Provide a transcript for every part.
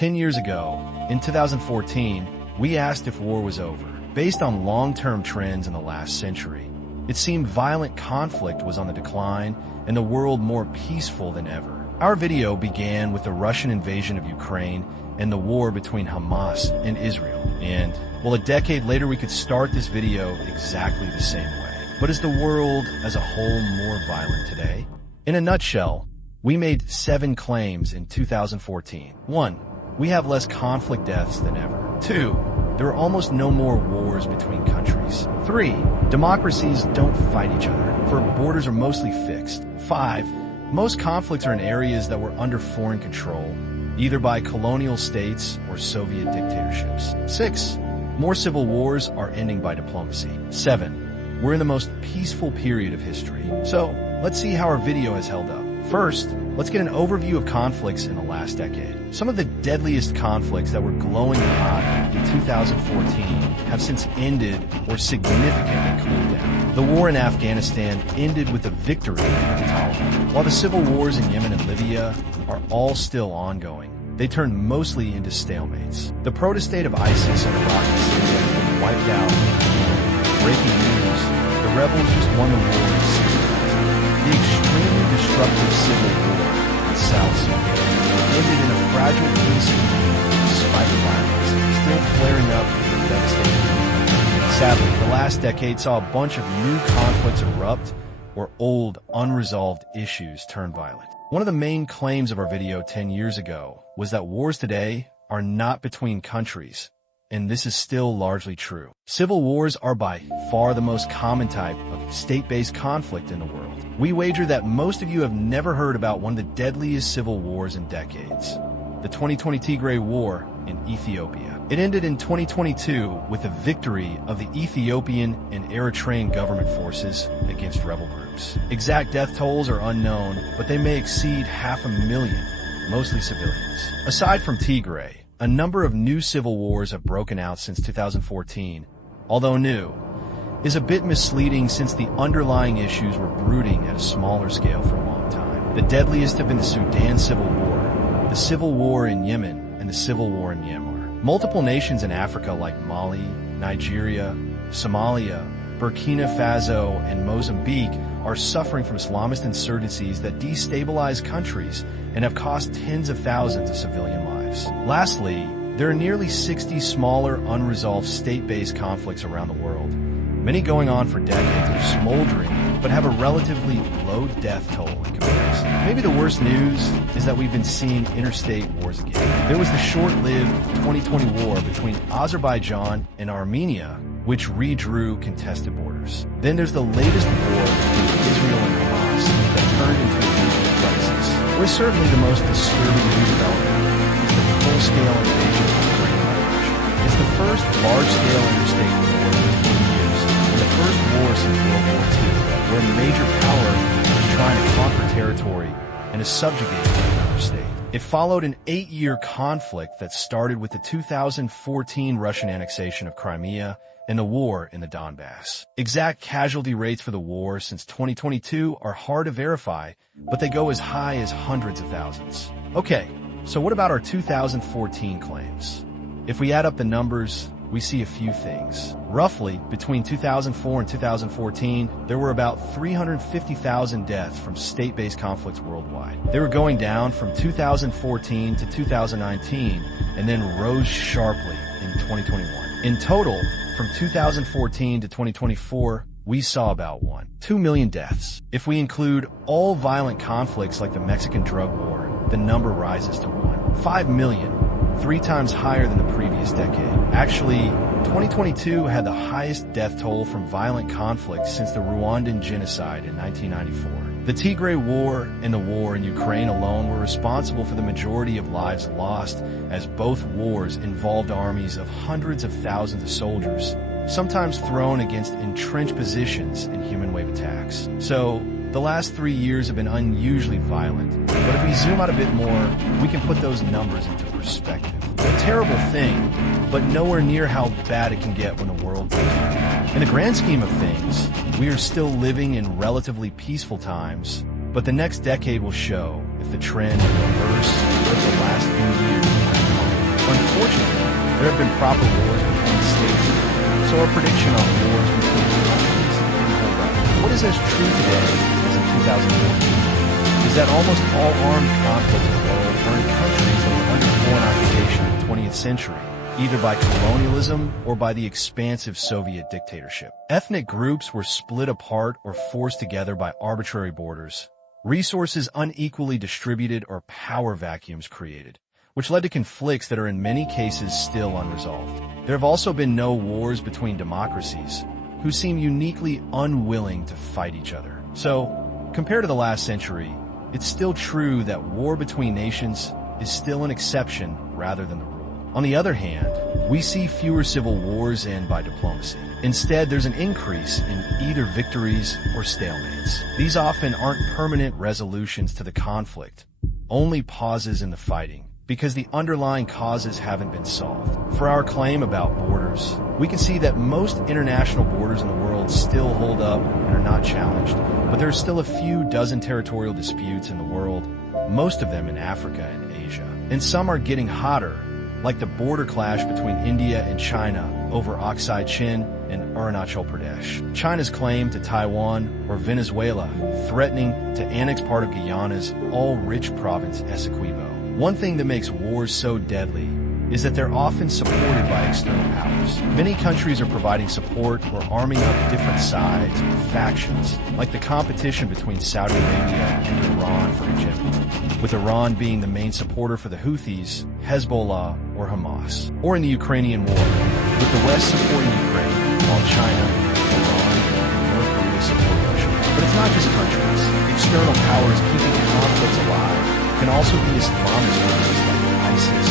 10 years ago, in 2014, we asked if war was over. Based on long-term trends in the last century, it seemed violent conflict was on the decline and the world more peaceful than ever. Our video began with the Russian invasion of Ukraine and the war between Hamas and Israel. And, well, a decade later we could start this video exactly the same way. But is the world as a whole more violent today? In a nutshell, we made 7 claims in 2014. 1. We have less conflict deaths than ever. 2. There are almost no more wars between countries. 3. Democracies don't fight each other, for borders are mostly fixed. 5. Most conflicts are in areas that were under foreign control, either by colonial states or Soviet dictatorships. 6. More civil wars are ending by diplomacy. 7. We're in the most peaceful period of history. So, let's see how our video has held up. First, let's get an overview of conflicts in the last decade. Some of the deadliest conflicts that were glowing hot in 2014 have since ended or significantly cooled down. The war in Afghanistan ended with a victory of the Taliban, while the civil wars in Yemen and Libya are all still ongoing. They turned mostly into stalemates. The protostate of ISIS in Iraq and Syria has been wiped out. Breaking news, the rebels just won the war in Syria. The extremely destructive civil war in South Sudan ended in a fragile peace despite violence, still flaring up with devastation. Sadly, the last decade saw a bunch of new conflicts erupt or old, unresolved issues turn violent. One of the main claims of our video 10 years ago was that wars today are not between countries, and this is still largely true. Civil wars are by far the most common type of state-based conflict in the world. We wager that most of you have never heard about one of the deadliest civil wars in decades, the 2020 Tigray War in Ethiopia. It ended in 2022 with the victory of the Ethiopian and Eritrean government forces against rebel groups. Exact death tolls are unknown, but they may exceed 500,000, mostly civilians. Aside from Tigray, a number of new civil wars have broken out since 2014, although new, is a bit misleading since the underlying issues were brooding at a smaller scale for a long time. The deadliest have been the Sudan Civil War, the Civil War in Yemen, and the Civil War in Myanmar. Multiple nations in Africa like Mali, Nigeria, Somalia, Burkina Faso, and Mozambique are suffering from Islamist insurgencies that destabilize countries and have cost tens of thousands of civilian lives. Lastly, there are nearly 60 smaller, unresolved state-based conflicts around the world, many going on for decades or smoldering, but have a relatively low death toll in comparison. Maybe the worst news is that we've been seeing interstate wars again. There was the short-lived 2020 war between Azerbaijan and Armenia, which redrew contested borders. Then there's the latest war between Israel and Hamas that turned into a regional crisis, where certainly the most disturbing new development is the full-scale invasion of Ukraine by Russia. It's the first large-scale interstate war in 20 years, and the first war since World War II, where a major power is trying to conquer territory and is subjugated to another state. It followed an 8-year conflict that started with the 2014 Russian annexation of Crimea and the war in the Donbass. Exact casualty rates for the war since 2022 are hard to verify, but they go as high as hundreds of thousands. Okay, so what about our 2014 claims? If we add up the numbers, we see a few things. Roughly, between 2004 and 2014, there were about 350,000 deaths from state-based conflicts worldwide. They were going down from 2014 to 2019 and then rose sharply in 2021. In total, from 2014 to 2024, we saw about 2 million deaths. If we include all violent conflicts like the Mexican drug war, the number rises to 5 million, 3 times higher than the previous decade. Actually, 2022 had the highest death toll from violent conflicts since the Rwandan genocide in 1994. The Tigray War and the war in Ukraine alone were responsible for the majority of lives lost, as both wars involved armies of hundreds of thousands of soldiers, sometimes thrown against entrenched positions in human wave attacks. So, the last 3 years have been unusually violent, but if we zoom out a bit more, we can put those numbers into perspective. A terrible thing, but nowhere near how bad it can get when the world goes wrong. In the grand scheme of things, we are still living in relatively peaceful times, but the next decade will show if the trend will reverse or if the last few years might come. There have been proper wars between states, so our prediction on wars between countries didn't hold up. What is as true today as in 2014 is that almost all armed conflicts in the world are in countries that were under foreign occupation in the 20th century, either by colonialism or by the expansive Soviet dictatorship. Ethnic groups were split apart or forced together by arbitrary borders, resources unequally distributed, or power vacuums created, which led to conflicts that are in many cases still unresolved. There have also been no wars between democracies, who seem uniquely unwilling to fight each other. So, compared to the last century, it's still true that war between nations is still an exception rather than the rule. On the other hand, we see fewer civil wars end by diplomacy. Instead, there's an increase in either victories or stalemates. These often aren't permanent resolutions to the conflict, only pauses in the fighting, because the underlying causes haven't been solved. For our claim about borders, we can see that most international borders in the world still hold up and are not challenged, but there are still a few dozen territorial disputes in the world, most of them in Africa and Asia. And some are getting hotter, like the border clash between India and China over Aksai Chin and Arunachal Pradesh, China's claim to Taiwan, or Venezuela threatening to annex part of Guyana's all-rich province Essequibo. One thing that makes wars so deadly is that they're often supported by external powers. Many countries are providing support or arming up different sides or factions, like the competition between Saudi Arabia and Iran for hegemony, with Iran being the main supporter for the Houthis, Hezbollah, or Hamas. Or in the Ukrainian war, with the West supporting Ukraine, while China, Iran, and North Korea support Russia. But it's not just countries. External powers keeping conflicts alive can also be Islamist groups like ISIS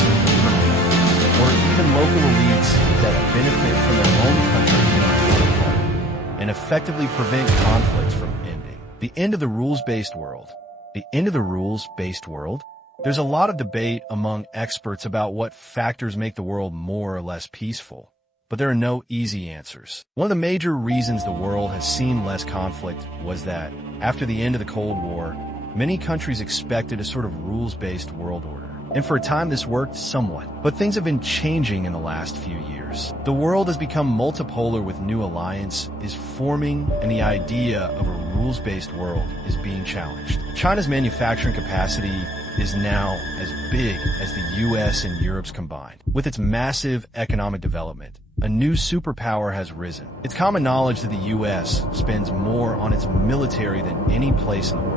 or even local elites that benefit from their own country being torn apart and effectively prevent conflicts from ending. The end of the rules-based world. The end of the rules-based world? There's a lot of debate among experts about what factors make the world more or less peaceful, but there are no easy answers. One of the major reasons the world has seen less conflict was that, after the end of the Cold War, many countries expected a sort of rules-based world order. And for a time this worked somewhat. But things have been changing in the last few years. The world has become multipolar with new alliance is forming, and the idea of a rules-based world is being challenged. China's manufacturing capacity is now as big as the US and Europe's combined. With its massive economic development, a new superpower has risen. It's common knowledge that the US spends more on its military than any place in the world.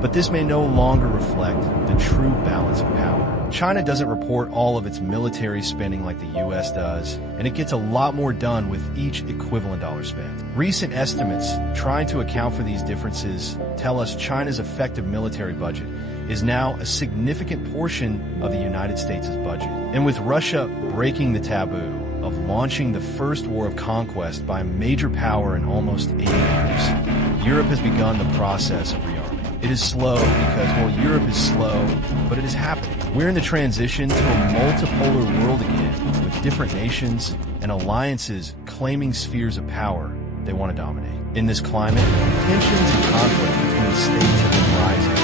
But this may no longer reflect the true balance of power. China doesn't report all of its military spending like the US does, and it gets a lot more done with each equivalent dollar spent. Recent estimates trying to account for these differences tell us China's effective military budget is now a significant portion of the United States' budget. And with Russia breaking the taboo of launching the first war of conquest by a major power in almost 80 years, Europe has begun the process of rearming. It is slow because, well, Europe is slow, but it is happening. We're in the transition to a multipolar world again, with different nations and alliances claiming spheres of power they want to dominate. In this climate, tensions and conflict between states have been rising,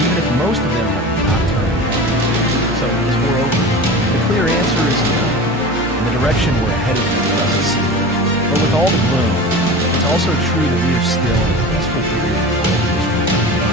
even if most of them have not turned. So, is war over? The clear answer is no, and the direction we're headed doesn't seem it. But with all the gloom, it's also true that we are still in a peaceful period of world history.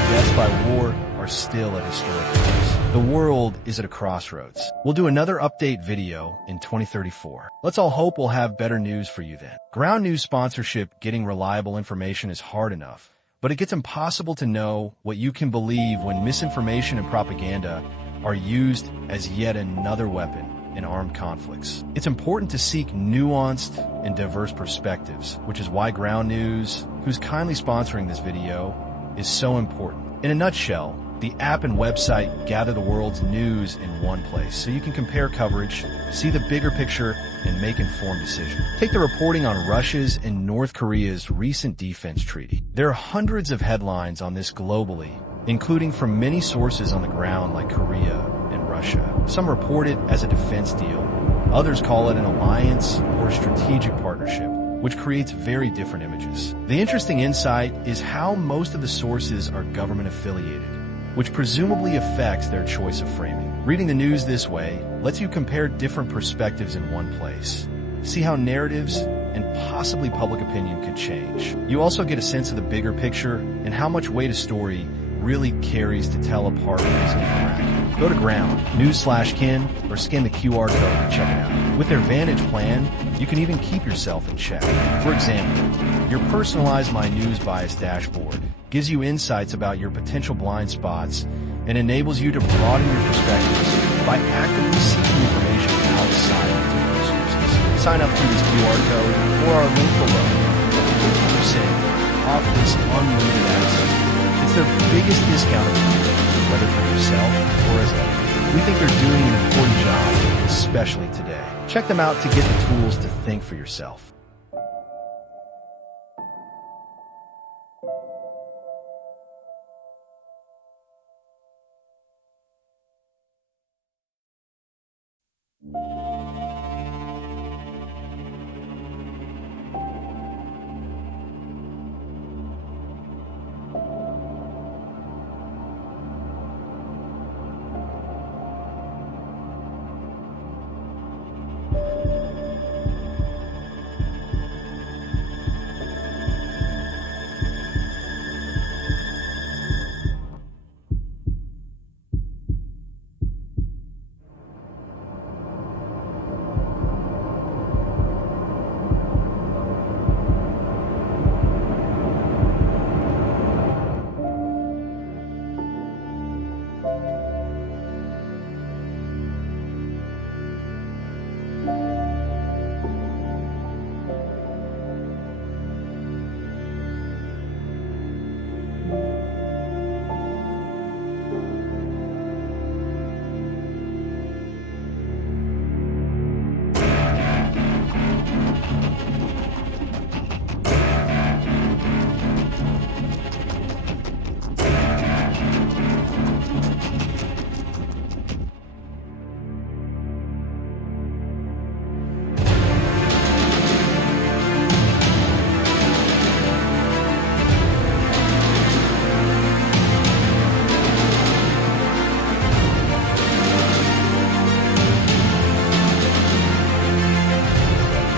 Deaths by war are still at historic lows. The world is at a crossroads. We'll do another update video in 2034. Let's all hope we'll have better news for you then. Ground News sponsorship getting reliable information is hard enough, but it gets impossible to know what you can believe when misinformation and propaganda are used as yet another weapon in armed conflicts. It's important to seek nuanced and diverse perspectives, which is why Ground News, who's kindly sponsoring this video, is so important. In a nutshell, the app and website gather the world's news in one place, so you can compare coverage, see the bigger picture, and make informed decisions. Take the reporting on Russia's and North Korea's recent defense treaty. There are hundreds of headlines on this globally, including from many sources on the ground like Korea and Russia. Some report it as a defense deal. Others call it an alliance or a strategic partnership, which creates very different images. The interesting insight is how most of the sources are government affiliated, which presumably affects their choice of framing. Reading the news this way lets you compare different perspectives in one place. See how narratives and possibly public opinion could change. You also get a sense of the bigger picture and how much weight a story really carries to tell apart reason and crack. Go to Ground, News/Kin, or scan the QR code to check it out. With their Vantage plan, you can even keep yourself in check. For example, your personalized My News Bias dashboard gives you insights about your potential blind spots and enables you to broaden your perspectives by actively seeking information outside of your sources. Sign up through this QR code or our link below for 50% off this unlimited access. It's their biggest discount of the year, whether for yourself or as others. We think they're doing an important job, especially today. Check them out to get the tools to think for yourself.